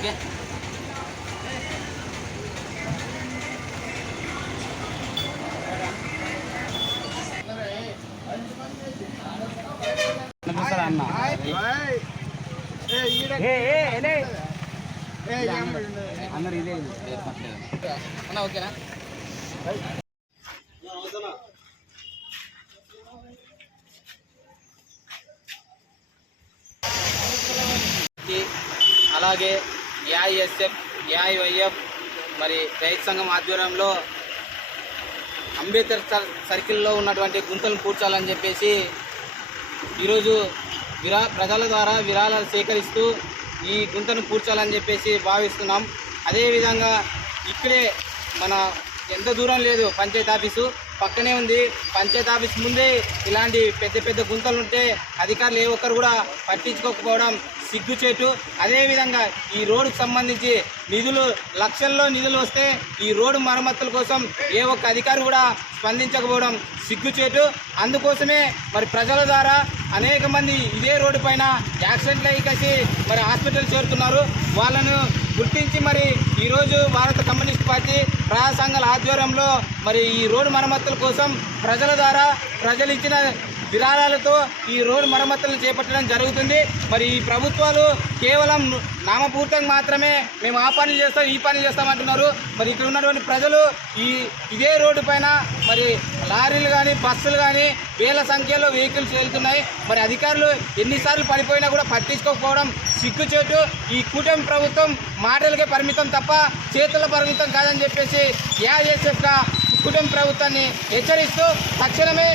Okay అన్న. అందరు ఇదే. అన్న ఓకేనా అలాగే ఏఐఎస్ఎఫ్ ఏఐవైఎఫ్ మరి రైతు సంఘం ఆధ్వర్యంలో అంబేద్కర్ సర్- సర్కిల్లో ఉన్నటువంటి గుంతలను పూడ్చాలని చెప్పేసి ఈరోజు విరా ప్రజల ద్వారా విరాళాలు సేకరిస్తూ ఈ గుంతను పూడ్చాలని చెప్పేసి భావిస్తున్నాం. అదేవిధంగా ఇక్కడే మన ఎంత దూరం లేదు పంచాయతీ ఆఫీసు. పక్కనే ఉంది. పంచాయతీ ఆఫీస్ ముందే ఇలాంటి పెద్ద పెద్ద గుంతలు ఉంటే అధికారులు ఏ ఒక్కరు కూడా పట్టించుకోకపోవడం సిగ్గుచేటు అదేవిధంగా ఈ రోడ్డుకు సంబంధించి నిధులు లక్షల్లో నిధులు వస్తే ఈ రోడ్డు మరమ్మతుల కోసం ఏ ఒక్క అధికారి కూడా స్పందించకపోవడం సిగ్గుచేటు అందుకోసమే మరి ప్రజల ద్వారా అనేక మంది ఇదే రోడ్డు పైన యాక్సిడెంట్లు అయ్యి కలిసి మరి హాస్పిటల్ చేరుతున్నారు. వాళ్ళను గుర్తించి మరి ఈరోజు భారత కమ్యూనిస్ట్ పార్టీ ప్రజా సంఘాల ఆధ్వర్యంలో మరి ఈ రోడ్డు మరమ్మతుల కోసం ప్రజల ద్వారా ప్రజలు ఇచ్చిన విరాళాలతో ఈ రోడ్డు మరమ్మతులు చేపట్టడం జరుగుతుంది. మరి ఈ ప్రభుత్వాలు కేవలం నామపూర్తంగా మాత్రమే మేము ఆ పనులు చేస్తాం ఈ పనులు చేస్తామంటున్నారు. మరి ఇక్కడ ఉన్నటువంటి ప్రజలు ఈ ఇదే రోడ్డు పైన మరి లారీలు కానీ బస్సులు కానీ వేల సంఖ్యలో వెహికల్స్ వెళ్తున్నాయి. మరి అధికారులు ఎన్నిసార్లు పడిపోయినా కూడా పట్టించుకోకపోవడం సిగ్గుచేటు. ఈ కూటమి ప్రభుత్వం మాటలకే పరిమితం తప్ప చేతుల పరిమితం కాదని చెప్పేసి ఏఐఎస్ఎఫ్గా కుటుంబ ప్రభుత్వాన్ని హెచ్చరిస్తూ తక్షణమే